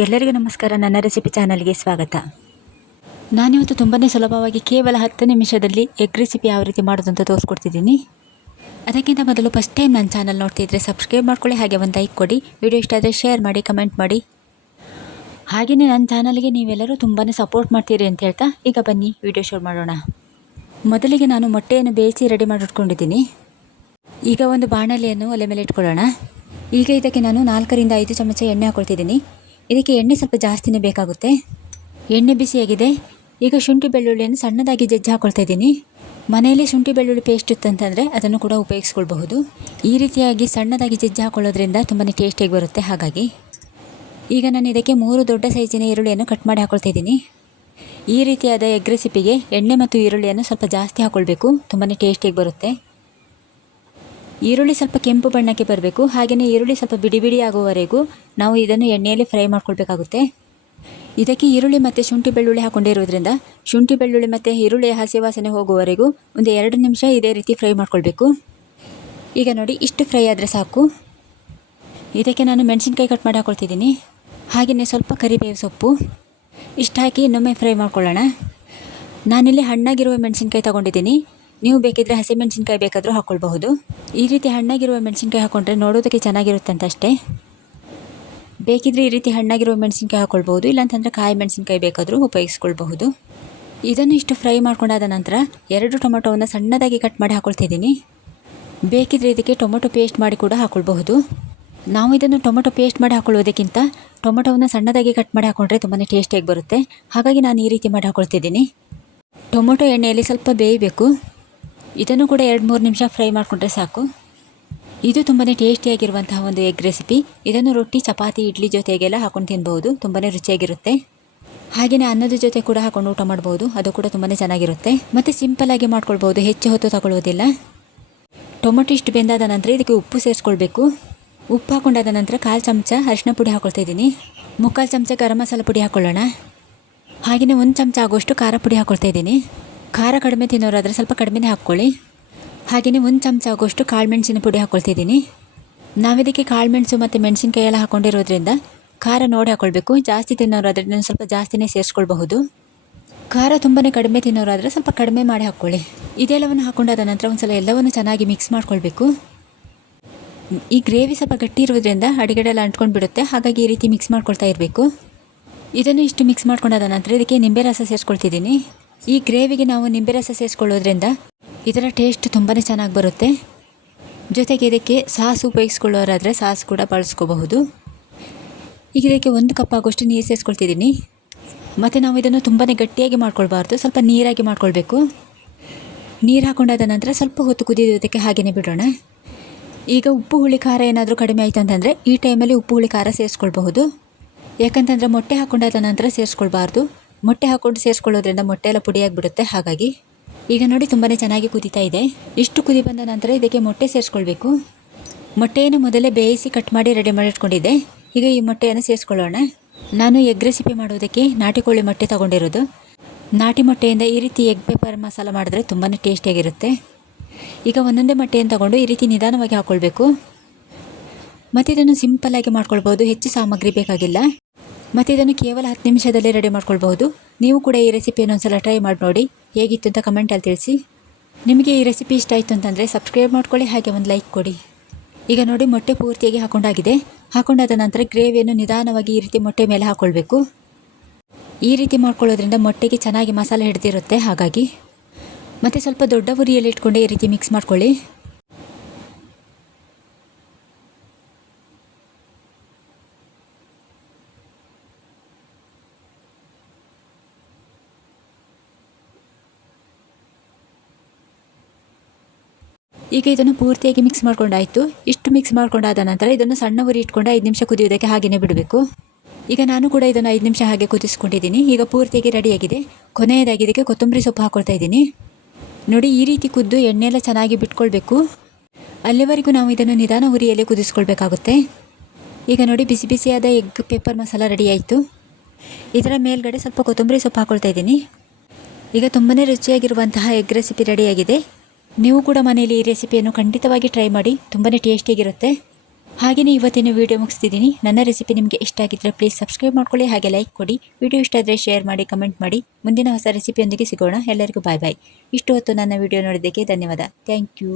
ಎಲ್ಲರಿಗೂ ನಮಸ್ಕಾರ. ನನ್ನ ರೆಸಿಪಿ ಚಾನಲ್ಗೆ ಸ್ವಾಗತ. ನಾನಿವತ್ತು ತುಂಬಾ ಸುಲಭವಾಗಿ ಕೇವಲ ಹತ್ತು ನಿಮಿಷದಲ್ಲಿ ಎಗ್ ರೆಸಿಪಿ ಯಾವ ರೀತಿ ಮಾಡೋದು ಅಂತ ತೋರಿಸ್ಕೊಡ್ತಿದ್ದೀನಿ. ಅದಕ್ಕಿಂತ ಮೊದಲು ಫಸ್ಟ್ ಟೈಮ್ ನನ್ನ ಚಾನಲ್ ನೋಡ್ತಿದ್ರೆ ಸಬ್ಸ್ಕ್ರೈಬ್ ಮಾಡ್ಕೊಳ್ಳಿ, ಹಾಗೆ ಒಂದು ಲೈಕ್ ಕೊಡಿ. ವಿಡಿಯೋ ಇಷ್ಟ ಆದರೆ ಶೇರ್ ಮಾಡಿ ಕಮೆಂಟ್ ಮಾಡಿ. ಹಾಗೆಯೇ ನನ್ನ ಚಾನಲ್ಗೆ ನೀವೆಲ್ಲರೂ ತುಂಬಾ ಸಪೋರ್ಟ್ ಮಾಡ್ತೀರಿ ಅಂತ ಹೇಳ್ತಾ ಈಗ ಬನ್ನಿ, ವಿಡಿಯೋ ಶೇರ್ ಮಾಡೋಣ. ಮೊದಲಿಗೆ ನಾನು ಮೊಟ್ಟೆಯನ್ನು ಬೇಯಿಸಿ ರೆಡಿ ಮಾಡಿಟ್ಕೊಂಡಿದ್ದೀನಿ ಈಗ ಒಂದು ಬಾಣಲೆಯನ್ನು ಒಲೆ ಮೇಲೆ ಇಟ್ಕೊಳ್ಳೋಣ. ಈಗ ಇದಕ್ಕೆ ನಾನು ನಾಲ್ಕರಿಂದ ಐದು ಚಮಚ ಎಣ್ಣೆ ಹಾಕೊಳ್ತಿದ್ದೀನಿ. ಇದಕ್ಕೆ ಎಣ್ಣೆ ಸ್ವಲ್ಪ ಜಾಸ್ತಿನೇ ಬೇಕಾಗುತ್ತೆ. ಎಣ್ಣೆ ಬಿಸಿಯಾಗಿದೆ ಈಗ ಶುಂಠಿ ಬೆಳ್ಳುಳ್ಳಿಯನ್ನು ಸಣ್ಣದಾಗಿ ಜಜ್ಜಿ ಹಾಕೊಳ್ತಾ ಇದ್ದೀನಿ. ಮನೆಯಲ್ಲಿ ಶುಂಠಿ ಬೆಳ್ಳುಳ್ಳಿ ಪೇಸ್ಟ್ ಇತ್ತಂತಂದರೆ ಅದನ್ನು ಕೂಡ ಉಪಯೋಗಿಸ್ಕೊಳ್ಬಹುದು. ಈ ರೀತಿಯಾಗಿ ಸಣ್ಣದಾಗಿ ಜಜ್ಜಿ ಹಾಕೊಳ್ಳೋದ್ರಿಂದ ತುಂಬಾ ಟೇಸ್ಟಿಯಾಗಿ ಬರುತ್ತೆ ಹಾಗಾಗಿ. ಈಗ ನಾನು ಇದಕ್ಕೆ ಮೂರು ದೊಡ್ಡ ಸೈಜಿನ ಈರುಳ್ಳಿಯನ್ನು ಕಟ್ ಮಾಡಿ ಹಾಕೊಳ್ತಾ ಇದ್ದೀನಿ. ಈ ರೀತಿಯಾದ ಎಗ್ ರೆಸಿಪಿಗೆ ಎಣ್ಣೆ ಮತ್ತು ಈರುಳ್ಳಿಯನ್ನು ಸ್ವಲ್ಪ ಜಾಸ್ತಿ ಹಾಕ್ಕೊಳ್ಬೇಕು ತುಂಬಾ ಟೇಸ್ಟಿಯಾಗಿ ಬರುತ್ತೆ. ಈರುಳ್ಳಿ ಸ್ವಲ್ಪ ಕೆಂಪು ಬಣ್ಣಕ್ಕೆ ಬರಬೇಕು. ಹಾಗೆಯೇ ಈರುಳ್ಳಿ ಸ್ವಲ್ಪ ಬಿಡಿ ಬಿಡಿ ಆಗುವವರೆಗೂ ನಾವು ಇದನ್ನು ಎಣ್ಣೆಯಲ್ಲಿ ಫ್ರೈ ಮಾಡ್ಕೊಳ್ಬೇಕಾಗುತ್ತೆ. ಇದಕ್ಕೆ ಈರುಳ್ಳಿ ಮತ್ತು ಶುಂಠಿ ಬೆಳ್ಳುಳ್ಳಿ ಹಾಕೊಂಡಿರೋದ್ರಿಂದ ಶುಂಠಿ ಬೆಳ್ಳುಳ್ಳಿ ಮತ್ತು ಈರುಳ್ಳಿಯ ಹಸಿ ವಾಸನೆ ಹೋಗುವವರೆಗೂ ಒಂದು ಎರಡು ನಿಮಿಷ ಇದೇ ರೀತಿ ಫ್ರೈ ಮಾಡ್ಕೊಳ್ಬೇಕು. ಈಗ ನೋಡಿ, ಇಷ್ಟು ಫ್ರೈ ಆದರೆ ಸಾಕು. ಇದಕ್ಕೆ ನಾನು ಮೆಣಸಿನ್ಕಾಯಿ ಕಟ್ ಮಾಡಿ ಹಾಕೊಳ್ತಿದ್ದೀನಿ. ಹಾಗೆಯೇ ಸ್ವಲ್ಪ ಕರಿಬೇವು ಸೊಪ್ಪು. ಇಷ್ಟು ಹಾಕಿ ಇನ್ನೊಮ್ಮೆ ಫ್ರೈ ಮಾಡ್ಕೊಳ್ಳೋಣ. ನಾನಿಲ್ಲಿ ಹಣ್ಣಾಗಿರುವ ಮೆಣಸಿನ್ಕಾಯಿ ತೊಗೊಂಡಿದ್ದೀನಿ. ನೀವು ಬೇಕಿದ್ರೆ ಹಸಿಮೆಣಸಿನ್ಕಾಯಿ ಬೇಕಾದರೂ ಹಾಕ್ಕೊಳ್ಬಹುದು ಈ ರೀತಿ ಹಣ್ಣಾಗಿರುವ ಮೆಣಸಿನ್ಕಾಯಿ ಹಾಕ್ಕೊಂಡ್ರೆ ನೋಡೋದಕ್ಕೆ ಚೆನ್ನಾಗಿರುತ್ತೆ ಅಂತ ಅಷ್ಟೇ. ಬೇಕಿದ್ರೆ ಈ ರೀತಿ ಹಣ್ಣಾಗಿರುವ ಮೆಣಸಿನ್ಕಾಯಿ ಹಾಕ್ಕೊಳ್ಬಹುದು ಇಲ್ಲಾಂತಂದರೆ ಕಾಯಿ ಮೆಣಸಿನ್ಕಾಯಿ ಬೇಕಾದರೂ ಉಪಯೋಗಿಸ್ಕೊಳ್ಬಹುದು. ಇದನ್ನು ಇಷ್ಟು ಫ್ರೈ ಮಾಡ್ಕೊಂಡಾದ ನಂತರ ಎರಡು ಟೊಮೊಟೊವನ್ನು ಸಣ್ಣದಾಗಿ ಕಟ್ ಮಾಡಿ ಹಾಕ್ಕೊಳ್ತಿದ್ದೀನಿ ಬೇಕಿದ್ರೆ ಇದಕ್ಕೆ ಟೊಮೊಟೊ ಪೇಸ್ಟ್ ಮಾಡಿ ಕೂಡ ಹಾಕ್ಕೊಳ್ಬಹುದು ನಾವು ಇದನ್ನು ಟೊಮೊಟೊ ಪೇಸ್ಟ್ ಮಾಡಿ ಹಾಕೊಳ್ಳೋದಕ್ಕಿಂತ ಟೊಮೊಟೊವನ್ನು ಸಣ್ಣದಾಗಿ ಕಟ್ ಮಾಡಿ ಹಾಕ್ಕೊಂಡ್ರೆ ತುಂಬಾ ಟೇಸ್ಟಿಯಾಗಿ ಬರುತ್ತೆ. ಹಾಗಾಗಿ ನಾನು ಈ ರೀತಿ ಮಾಡಿ ಹಾಕೊಳ್ತಿದ್ದೀನಿ. ಟೊಮೊಟೊ ಎಣ್ಣೆಯಲ್ಲಿ ಸ್ವಲ್ಪ ಬೇಯಬೇಕು. ಇದನ್ನು ಕೂಡ ಎರಡು ಮೂರು ನಿಮಿಷ ಫ್ರೈ ಮಾಡಿಕೊಂಡ್ರೆ ಸಾಕು. ಇದು ತುಂಬಾ ಟೇಸ್ಟಿಯಾಗಿರುವಂತಹ ಒಂದು ಎಗ್ ರೆಸಿಪಿ. ಇದನ್ನು ರೊಟ್ಟಿ, ಚಪಾತಿ, ಇಡ್ಲಿ ಜೊತೆಗೆಲ್ಲ ಹಾಕೊಂಡು ತಿನ್ಬೋದು ತುಂಬಾ ರುಚಿಯಾಗಿರುತ್ತೆ. ಹಾಗೆಯೇ ಅನ್ನದ ಜೊತೆ ಕೂಡ ಹಾಕೊಂಡು ಊಟ ಮಾಡ್ಬೋದು ಅದು ಕೂಡ ತುಂಬಾ ಚೆನ್ನಾಗಿರುತ್ತೆ. ಮತ್ತು ಸಿಂಪಲ್ಲಾಗಿ ಮಾಡ್ಕೊಳ್ಬೋದು ಹೆಚ್ಚು ಹೊತ್ತು ತಗೊಳ್ಳೋದಿಲ್ಲ. ಟೊಮೊಟೊ ಇಷ್ಟು ಬೆಂದಾದ ನಂತರ ಇದಕ್ಕೆ ಉಪ್ಪು ಸೇರಿಸ್ಕೊಳ್ಬೇಕು. ಉಪ್ಪು ಹಾಕೊಂಡಾದ ನಂತರ ಕಾಲು ಚಮಚ ಅರಿಶಿನ ಪುಡಿ ಹಾಕೊಳ್ತಾ ಇದ್ದೀನಿ. ಮುಕ್ಕಾಲು ಚಮಚ ಗರಂ ಮಸಾಲ ಪುಡಿ ಹಾಕ್ಕೊಳ್ಳೋಣ ಹಾಗೆಯೇ ಒಂದು ಚಮಚ ಆಗೋಷ್ಟು ಖಾರ ಪುಡಿ ಹಾಕ್ಕೊಳ್ತಾ ಇದ್ದೀನಿ. ಖಾರ ಕಡಿಮೆ ತಿನ್ನೋರಾದರೆ ಸ್ವಲ್ಪ ಕಡಿಮೆನೇ ಹಾಕ್ಕೊಳ್ಳಿ. ಹಾಗೆಯೇ ಒಂದು ಚಮಚ ಆಗೋಷ್ಟು ಕಾಳು ಮೆಣಸಿನ ಪುಡಿ ಹಾಕ್ಕೊಳ್ತಿದ್ದೀನಿ ನಾವಿದಕ್ಕೆ ಕಾಳು ಮೆಣಸು ಮತ್ತು ಮೆಣಸಿನ್ಕಾಯಿ ಎಲ್ಲ ಹಾಕ್ಕೊಂಡಿರೋದ್ರಿಂದ ಖಾರ ನೋಡಿ ಹಾಕ್ಕೊಳ್ಬೇಕು ಜಾಸ್ತಿ ತಿನ್ನೋರಾದರೆ ನಾನು ಸ್ವಲ್ಪ ಜಾಸ್ತಿನೇ ಸೇರಿಸ್ಕೊಳ್ಬಹುದು. ಖಾರ ತುಂಬಾ ಕಡಿಮೆ ತಿನ್ನೋರಾದರೆ ಸ್ವಲ್ಪ ಕಡಿಮೆ ಮಾಡಿ ಹಾಕ್ಕೊಳ್ಳಿ. ಇದೆಲ್ಲವನ್ನು ಹಾಕ್ಕೊಂಡಾದ ನಂತರ ಒಂದು ಸಲ ಎಲ್ಲವನ್ನು ಚೆನ್ನಾಗಿ ಮಿಕ್ಸ್ ಮಾಡ್ಕೊಳ್ಬೇಕು. ಈ ಗ್ರೇವಿ ಸ್ವಲ್ಪ ಗಟ್ಟಿ ಇರೋದ್ರಿಂದ ಅಡಿಗೆಡೆಲ್ಲ ಅಂಟ್ಕೊಂಡು ಬಿಡುತ್ತೆ. ಹಾಗಾಗಿ ಈ ರೀತಿ ಮಿಕ್ಸ್ ಮಾಡ್ಕೊಳ್ತಾ ಇರಬೇಕು. ಇದನ್ನು ಇಷ್ಟು ಮಿಕ್ಸ್ ಮಾಡ್ಕೊಂಡಾದ ನಂತರ ಇದಕ್ಕೆ ನಿಂಬೆ ರಸ ಸೇರಿಸ್ಕೊಳ್ತಿದ್ದೀನಿ. ಈ ಗ್ರೇವಿಗೆ ನಾವು ನಿಂಬೆ ರಸ ಸೇರಿಸ್ಕೊಳ್ಳೋದ್ರಿಂದ ಇದರ ಟೇಸ್ಟ್ ತುಂಬಾ ಚೆನ್ನಾಗಿ ಬರುತ್ತೆ. ಜೊತೆಗೆ ಇದಕ್ಕೆ ಸಾಸ್ ಉಪಯೋಗಿಸ್ಕೊಳ್ಳೋರಾದರೆ ಸಾಸ್ ಕೂಡ ಬಳಸ್ಕೋಬಹುದು. ಈಗ ಇದಕ್ಕೆ ಒಂದು ಕಪ್ ಆಗೋಷ್ಟು ನೀರು ಸೇರಿಸ್ಕೊಳ್ತಿದ್ದೀನಿ. ಮತ್ತು ನಾವು ಇದನ್ನು ತುಂಬಾ ಗಟ್ಟಿಯಾಗಿ ಮಾಡ್ಕೊಳ್ಬಾರ್ದು, ಸ್ವಲ್ಪ ನೀರಾಗಿ ಮಾಡ್ಕೊಳ್ಬೇಕು. ನೀರು ಹಾಕೊಂಡಾದ ನಂತರ ಸ್ವಲ್ಪ ಹೊತ್ತು ಕುದಿಯೋದಕ್ಕೆ ಹಾಗೆಯೇ ಬಿಡೋಣ. ಈಗ ಉಪ್ಪು, ಹುಳಿ, ಖಾರ ಏನಾದರೂ ಕಡಿಮೆ ಆಯಿತು ಅಂತಂದರೆ ಈ ಟೈಮಲ್ಲಿ ಉಪ್ಪು, ಹುಳಿ, ಖಾರ ಸೇರಿಸ್ಕೊಳ್ಬಹುದು. ಯಾಕಂತಂದರೆ ಮೊಟ್ಟೆ ಹಾಕೊಂಡಾದ ನಂತರ ಸೇರಿಸ್ಕೊಳ್ಬಾರ್ದು. ಮೊಟ್ಟೆ ಹಾಕ್ಕೊಂಡು ಸೇರಿಸ್ಕೊಳ್ಳೋದ್ರಿಂದ ಮೊಟ್ಟೆ ಎಲ್ಲ ಪುಡಿಯಾಗಿಬಿಡುತ್ತೆ ಹಾಗಾಗಿ ಈಗ ನೋಡಿ ತುಂಬಾ ಚೆನ್ನಾಗಿ ಕುದೀತಾ ಇದೆ. ಇಷ್ಟು ಕುದಿ ಬಂದ ನಂತರ ಇದಕ್ಕೆ ಮೊಟ್ಟೆ ಸೇರಿಸ್ಕೊಳ್ಬೇಕು. ಮೊಟ್ಟೆಯನ್ನು ಮೊದಲೇ ಬೇಯಿಸಿ ಕಟ್ ಮಾಡಿ ರೆಡಿ ಮಾಡಿ ಇಟ್ಕೊಂಡಿದ್ದೆ ಈಗ ಈ ಮೊಟ್ಟೆಯನ್ನು ಸೇರಿಸ್ಕೊಳ್ಳೋಣ. ನಾನು ಎಗ್ ರೆಸಿಪಿ ಮಾಡೋದಕ್ಕೆ ನಾಟಿ ಕೋಳಿ ಮೊಟ್ಟೆ ತಗೊಂಡಿರೋದು. ನಾಟಿ ಮೊಟ್ಟೆಯಿಂದ ಈ ರೀತಿ ಎಗ್ ಪೇಪರ್ ಮಸಾಲ ಮಾಡಿದ್ರೆ ತುಂಬಾ ಟೇಸ್ಟಿಯಾಗಿರುತ್ತೆ ಈಗ ಒಂದೊಂದೇ ಮೊಟ್ಟೆಯನ್ನು ತಗೊಂಡು ಈ ರೀತಿ ನಿಧಾನವಾಗಿ ಹಾಕ್ಕೊಳ್ಬೇಕು ಮತ್ತು ಇದನ್ನು ಸಿಂಪಲ್ಲಾಗಿ ಮಾಡ್ಕೊಳ್ಬೋದು. ಹೆಚ್ಚು ಸಾಮಗ್ರಿ ಬೇಕಾಗಿಲ್ಲ. ಮತ್ತು ಇದನ್ನು ಕೇವಲ ಹತ್ತು ನಿಮಿಷದಲ್ಲಿ ರೆಡಿ ಮಾಡ್ಕೊಳ್ಬಹುದು. ನೀವು ಕೂಡ ಈ ರೆಸಿಪಿಯನ್ನು ಒಂದ್ಸಲ ಟ್ರೈ ಮಾಡಿ ನೋಡಿ. ಹೇಗಿತ್ತು ಅಂತ ಕಮೆಂಟಲ್ಲಿ ತಿಳಿಸಿ. ನಿಮಗೆ ಈ ರೆಸಿಪಿ ಇಷ್ಟ ಆಯಿತು ಅಂತಂದರೆ ಸಬ್ಸ್ಕ್ರೈಬ್ ಮಾಡ್ಕೊಳ್ಳಿ, ಹಾಗೆ ಒಂದು ಲೈಕ್ ಕೊಡಿ. ಈಗ ನೋಡಿ ಮೊಟ್ಟೆ ಪೂರ್ತಿಯಾಗಿ ಹಾಕೊಂಡಾಗಿದೆ. ಹಾಕೊಂಡಾದ ನಂತರ ಗ್ರೇವಿಯನ್ನು ನಿಧಾನವಾಗಿ ಈ ರೀತಿ ಮೊಟ್ಟೆ ಮೇಲೆ ಹಾಕ್ಕೊಳ್ಬೇಕು ಈ ರೀತಿ ಮಾಡ್ಕೊಳ್ಳೋದ್ರಿಂದ ಮೊಟ್ಟೆಗೆ ಚೆನ್ನಾಗಿ ಮಸಾಲೆ ಹಿಡಿದಿರುತ್ತೆ, ಹಾಗಾಗಿ. ಮತ್ತು ಸ್ವಲ್ಪ ದೊಡ್ಡ ಉರಿಯಲ್ಲಿ ಇಟ್ಕೊಂಡು ಈ ರೀತಿ ಮಿಕ್ಸ್ ಮಾಡ್ಕೊಳ್ಳಿ. ಈಗ ಇದನ್ನು ಪೂರ್ತಿಯಾಗಿ ಮಿಕ್ಸ್ ಮಾಡ್ಕೊಂಡಾಯಿತು. ಇಷ್ಟು ಮಿಕ್ಸ್ ಮಾಡ್ಕೊಂಡಾದ ನಂತರ ಇದನ್ನು ಸಣ್ಣ ಉರಿ ಇಟ್ಕೊಂಡು ಐದು ನಿಮಿಷ ಕುದಿಯೋದಕ್ಕೆ ಹಾಗೆಯೇ ಬಿಡಬೇಕು. ಈಗ ನಾನು ಕೂಡ ಇದನ್ನು ಐದು ನಿಮಿಷ ಹಾಗೆ ಕುದಿಸ್ಕೊಂಡಿದ್ದೀನಿ. ಈಗ ಪೂರ್ತಿಯಾಗಿ ರೆಡಿಯಾಗಿದೆ. ಕೊನೆಯದಾಗಿ ಇದಕ್ಕೆ ಕೊತ್ತಂಬರಿ ಸೊಪ್ಪು ಹಾಕ್ಕೊಳ್ತಾ ಇದ್ದೀನಿ. ನೋಡಿ, ಈ ರೀತಿ ಕುದ್ದು ಎಣ್ಣೆ ಎಲ್ಲ ಚೆನ್ನಾಗಿ ಬಿಟ್ಕೊಳ್ಬೇಕು. ಅಲ್ಲಿವರೆಗೂ ನಾವು ಇದನ್ನು ನಿಧಾನ ಉರಿಯಲ್ಲೇ ಕುದಿಸ್ಕೊಳ್ಬೇಕಾಗುತ್ತೆ. ಈಗ ನೋಡಿ, ಬಿಸಿ ಬಿಸಿಯಾದ ಎಗ್ ಪೇಪರ್ ಮಸಾಲ ರೆಡಿ ಆಯಿತು. ಇದರ ಮೇಲ್ಗಡೆ ಸ್ವಲ್ಪ ಕೊತ್ತಂಬರಿ ಸೊಪ್ಪು ಹಾಕ್ಕೊಳ್ತಾ ಇದ್ದೀನಿ. ಈಗ ತುಂಬಾ ರುಚಿಯಾಗಿರುವಂತಹ ಎಗ್ ರೆಸಿಪಿ ರೆಡಿಯಾಗಿದೆ ನೀವು ಕೂಡ ಮನೆಯಲ್ಲಿ ಈ ರೆಸಿಪಿಯನ್ನು ಖಂಡಿತವಾಗಿ ಟ್ರೈ ಮಾಡಿ ತುಂಬಾ ಟೇಸ್ಟಿಯಾಗಿರುತ್ತೆ ಹಾಗೆಯೇ ಇವತ್ತಿನ ವಿಡಿಯೋ ಮುಗಿಸ್ತಿದ್ದೀನಿ. ನನ್ನ ರೆಸಿಪಿ ನಿಮಗೆ ಇಷ್ಟ ಆಗಿದ್ದರೆ ಪ್ಲೀಸ್ ಸಬ್ಸ್ಕ್ರೈಬ್ ಮಾಡ್ಕೊಳ್ಳಿ, ಹಾಗೆ ಲೈಕ್ ಕೊಡಿ. ವಿಡಿಯೋ ಇಷ್ಟ ಆದರೆ ಶೇರ್ ಮಾಡಿ ಕಮೆಂಟ್ ಮಾಡಿ. ಮುಂದಿನ ಹೊಸ ರೆಸಿಪಿಯೊಂದಿಗೆ ಸಿಗೋಣ. ಎಲ್ಲರಿಗೂ ಬಾಯ್ ಬಾಯ್ ಇಷ್ಟು ಹೊತ್ತು ನನ್ನ ವಿಡಿಯೋ ನೋಡಿದ್ದಕ್ಕೆ ಧನ್ಯವಾದ. Thank you